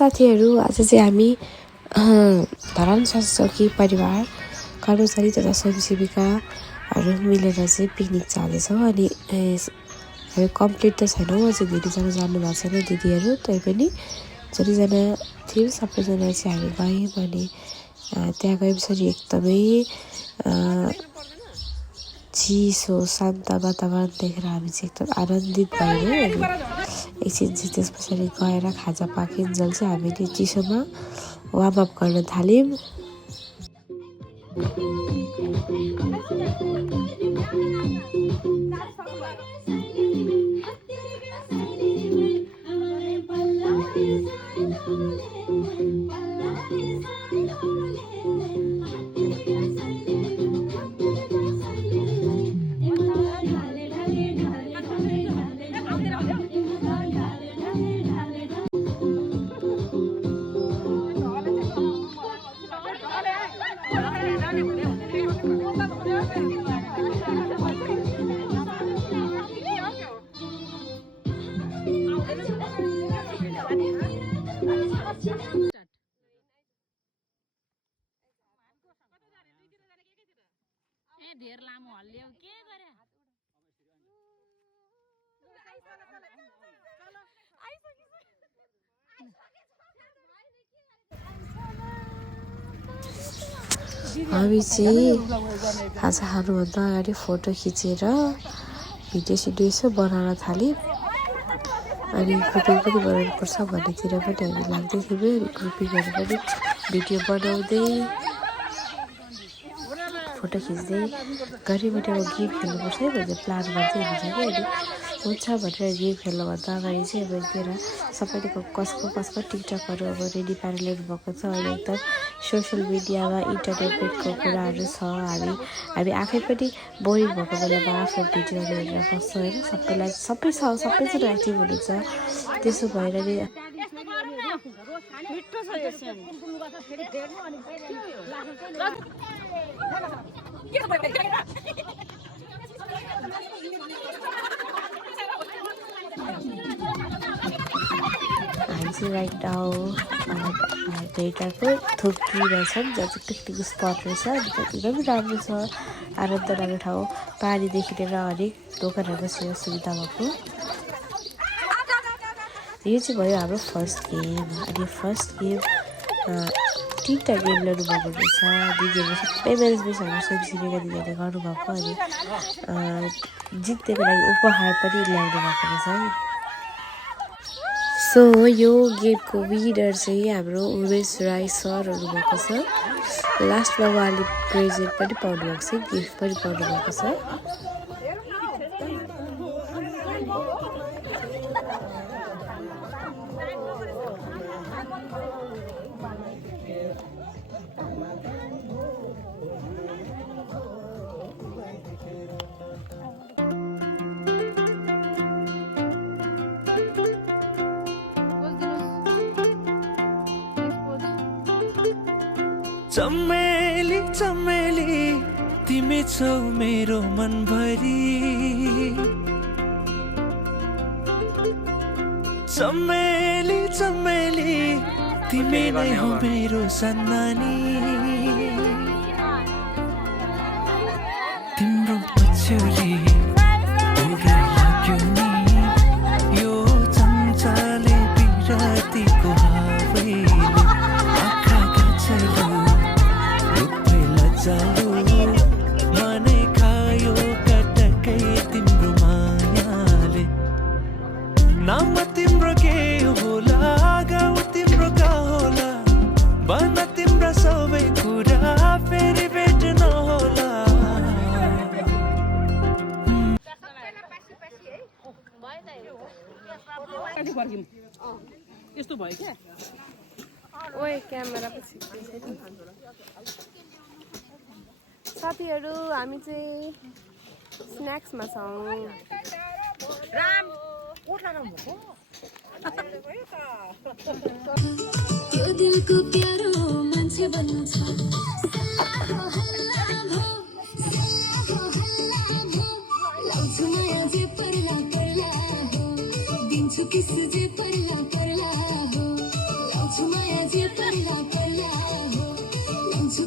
साथीहरू आज चाहिँ हामी धरान चौकी परिवार कर्मचारी तथा स्वयंसेविकाहरू मिलेर चाहिँ पिकनिक जाँदैछौँ। अनि हामी कम्प्लिट त छैनौँ, अझै धेरैजना जानु भएको छैन दिदीहरू, तैपनि जतिजना थियो सबैजना चाहिँ हामी गयौँ। अनि त्यहाँ गएपछि एकदमै चिसो शान्त वातावरण देखेर हामी चाहिँ एकदम आनन्दित भयौँ। अनि एकछिन चाहिँ त्यस पछाडि गएर खाजा पाकिन्जेल चाहिँ हामीले चिसोमा वार्मअप गर्न थाल्यौँ। ढेर लामो हल्लियो के गरे हामी चाहिँ खाजा खानुभन्दा अगाडि फोटो खिचेर भिडियो यसो बनाउन थाल्यौँ। अनि ग्रुपिङ पनि बनाउनुपर्छ भन्नेतिर पनि हामी लाग्दै थियौँ। ग्रुपिङहरू पनि भिडियो बनाउँदै फोटो खिच्दै गरिबट अब गेम खेल्नुपर्छ है भन्ने प्लान गर्दै हुन्छ कि। अनि हुन्छ भनेर गेम खेल्नुभन्दा अगाडि चाहिँ अब एकतिर सबैले कसको टिकटकहरू अब रेडी पारेर ल्याउनु भएको छ। अहिले एकदम सोसियल मिडियामा इन्टरटेनमेन्टको कुराहरू छ। हामी आफै पनि बोरिङ भएको बेलामा आफ्नो भिडियोहरू हेरेर बस्छ होइन। सबैजना एक्टिभ हुनुहुन्छ। त्यसो भएर नि हामी चाहिँ राइट नाउ भेटाको थुप्री रहेछन् जहाँ चाहिँ पिकनिक स्पट रहेछ। एकदमै राम्रो छ, आनन्द लाग्ने ठाउँ, पानीदेखि लिएर हरेक दोकानहरूको सुविधा भएको। यो चाहिँ भयो हाम्रो फर्स्ट गेम। अनि फर्स्ट गेम 3टा गेम ल्याउनु भएको रहेछ। दिदीहरू सबै म्यानेजमेन्ट हाम्रो स्वयंसेविका दिदीहरूले गर्नुभएको। अनि जित्नेको लागि उपहार पनि ल्याउनु भएको रहेछ है। सो यो गेमको विनर चाहिँ हाम्रो उमेश राई सर हुनुभएको छ। लास्टमा उहाँले प्रेजेन्ट पनि पाउनुभएको छ, गिफ्ट पनि पाउनुभएको छ। चमेली चमेली तिमी छौ मेरो मनभरि, चमेली चमेली तिमी नै हो मेरो सन्नानी। तिम्रो पछ्यौली यो चम्चाले बिरातीको हावैले आँखा गछलो मनै खायो कटकै तिम्रो मायाले। नाम तिम्रो के होला, गाउँ तिम्रो का होला, भन तिम्रो सबै कुरा फेरि भेट्न होला। यस्तो भयो क्या ओए क्यामेरा पछि साथीहरू हामी चाहिँ स्न्याक्समा छौँ। यो दिलको प्यारो मान्छे बन्छ, लाउँछु माया जे पर्ला पर्ला हो, दिन्छु किस जे पर्ला पर्ला हो, लाउँछु जे पर्ला पर्ला हो मान्छे